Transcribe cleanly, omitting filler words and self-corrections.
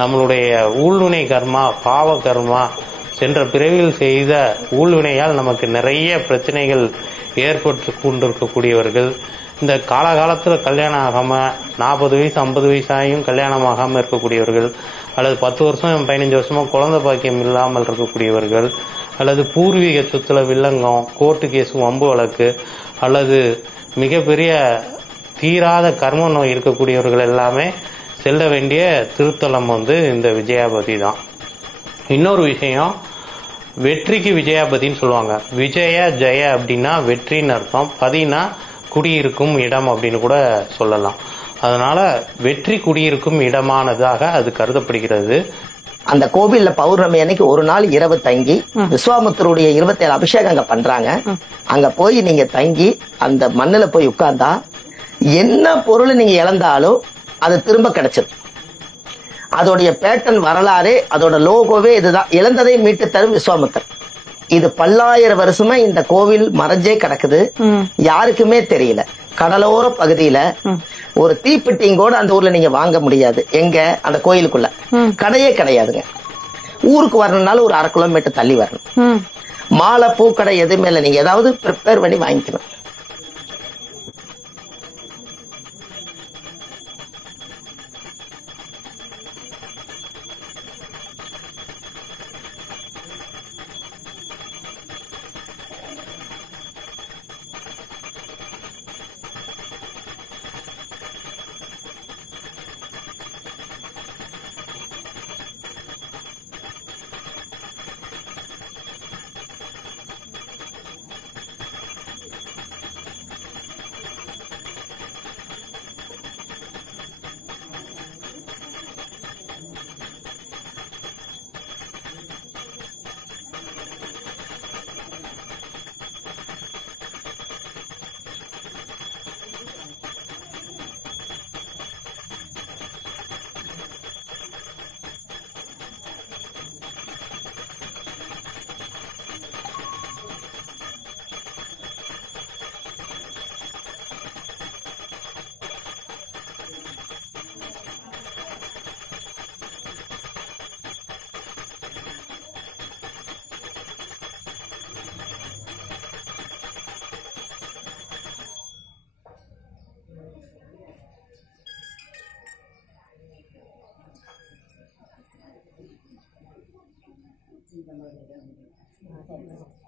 நம்மளுடைய ஊழ்வினை கர்மா, பாவ கர்மா, சென்ற பிறவியில் செய்த ஊழ்வினையால் நமக்கு நிறைய பிரச்சனைகள் ஏற்பட்டு கொண்டிருக்கக்கூடியவர்கள், இந்த காலகாலத்தில் கல்யாணம் ஆகாமல் 40 வயசு 50 வயசாயும் கல்யாணம் ஆகாமல் இருக்கக்கூடியவர்கள், அல்லது 10 வருஷம் 15 வருஷமாக குழந்தை பாக்கியம் இல்லாமல் இருக்கக்கூடியவர்கள், அல்லது பூர்வீக சொத்துல வில்லங்கம், கோர்ட்டு கேஸ், வம்பு வழக்கு, அல்லது மிகப்பெரிய தீராத கர்ம நோய் இருக்கக்கூடியவர்கள் எல்லாமே செல்ல வேண்டிய திருத்தலம் இந்த விஜயாபதி தான். இன்னொரு விஷயம், வெற்றிக்கு விஜயாபதின்னு சொல்லுவாங்க. விஜய ஜெய அப்படின்னா வெற்றின்னு அர்த்தம், பதினா குடியிருக்கும் இடம் அப்படின்னு கூட சொல்லலாம். அதனால வெற்றி குடியிருக்கும் இடமானதாக அது கருதப்படுகிறது. அந்த கோவில்ல பௌர்ணமி அன்னைக்கு ஒரு நாள் இரவு தங்கி விஸ்வாமுத்தருடைய 27 அபிஷேகம் அங்க பண்றாங்க. அங்க போய் நீங்க தங்கி அந்த மண்ணுல போய் உட்கார்ந்தா என்ன பொருள் நீங்க இழந்தாலும் அது திரும்ப கிடைச்சிடும். அதோடைய பேட்டர்ன் வரலாறு, அதோட லோகோவே இதுதான். இழந்ததை மீட்டு தரும் விஸ்வாமுத்தர். இது பல்லாயிரம் வருஷமா இந்த கோவில் மறைஞ்சே கிடக்குது, யாருக்குமே தெரியல. கடலோர பகுதியில ஒரு தீப்பெட்டியும் கூட அந்த ஊர்ல நீங்க வாங்க முடியாது. எங்க அந்த கோயிலுக்குள்ள கடையே கிடையாதுங்க. ஊருக்கு வரணும்னாலும் ஒரு 1/2 கிலோமீட்டர் தள்ளி வரணும். மாலை பூக்கடை எதுவுமே இல்லை, நீங்க ஏதாவது ப்ரிப்பேர் பண்ணி வாங்கிக்கணும். Terima kasih.